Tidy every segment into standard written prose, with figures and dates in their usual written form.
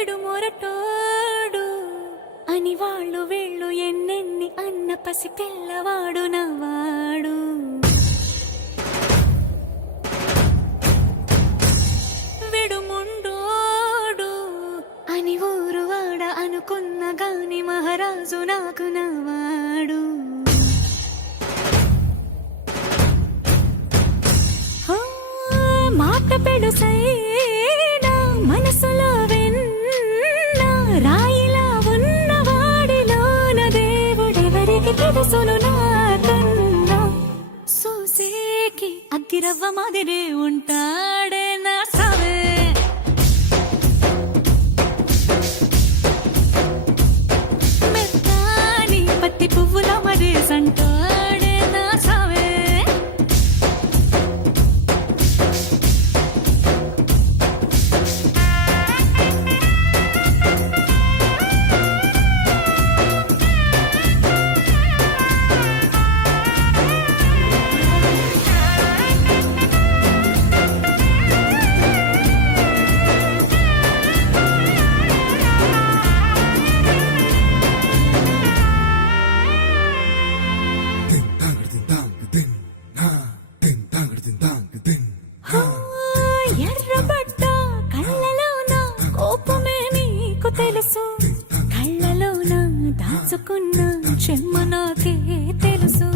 విడు మొరటోడు అని వాళ్ళు వీళ్ళు ఎన్నెన్ని అన్న పసి పిల్లవాడు నవాడు. విడు ముండోడు అని ఊరు వాడ అనుకున్న గాని మహారాజు నాకు నవాడు. మాట పెడుసైనా మనసులో వెన్న రాయిలా ఉన్నవాడిలోన దేవుడెవరికి తెలుసును నాకన్నా. సూసేకి అగ్గిరవ్వ మాదిరే ఉంటాడే నా సావే. మెత్తాని పత్తి పువ్వుల మరేసంటాడే నా సావే. ఎర్రబడ్డ కళ్ళలోన కోపమే నీకు తెలుసు, కళ్ళలోన దాచుకున్న చెమ్మ నాకే తెలుసు.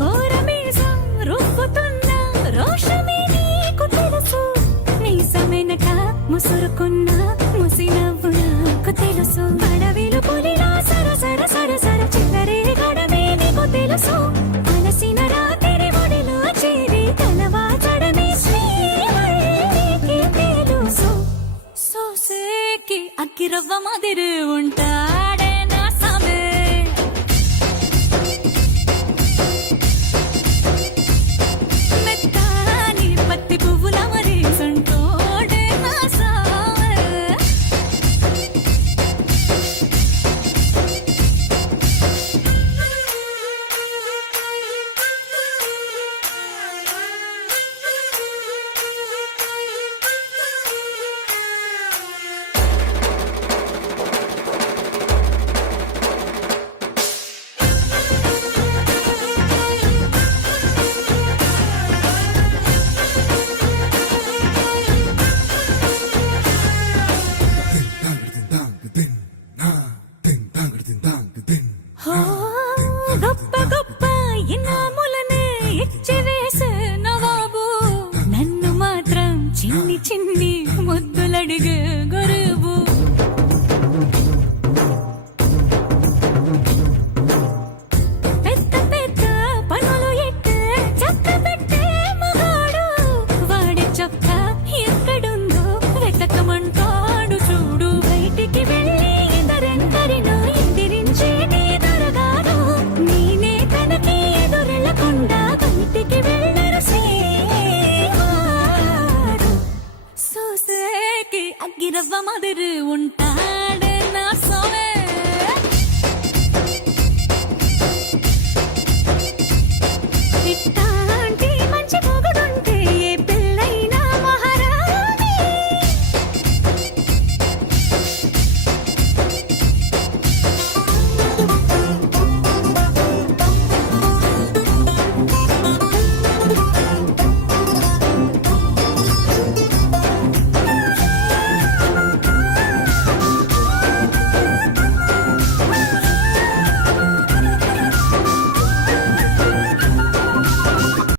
కోరమీసం రుబ్బుతున్న రోషమే నీకు తెలుసు, మీసమెనక ముసురుకున్న ముసి నవ్వు నాకు తెలుసు. అడవిలు పులిలా సరసర సరసర చిల్లరే గడమే నీకు తెలుసు, అలసిన రాత్రి ఒడిలో చేరి తలవాచడమే శ్రీవల్లికి తెలుసు. సోసేకి అగ్గిరవ్వ మాదిరి ఉంటాడే నా సామే. మెత్తాని పత్తి పువ్వుల మరేసంటోడే నా సామే. గొప్ప గొప్ప ఇనాములనే ఇచ్చి వేసే నవాబు, నన్ను మాత్రం చిన్ని చిన్ని ముద్దులడిగే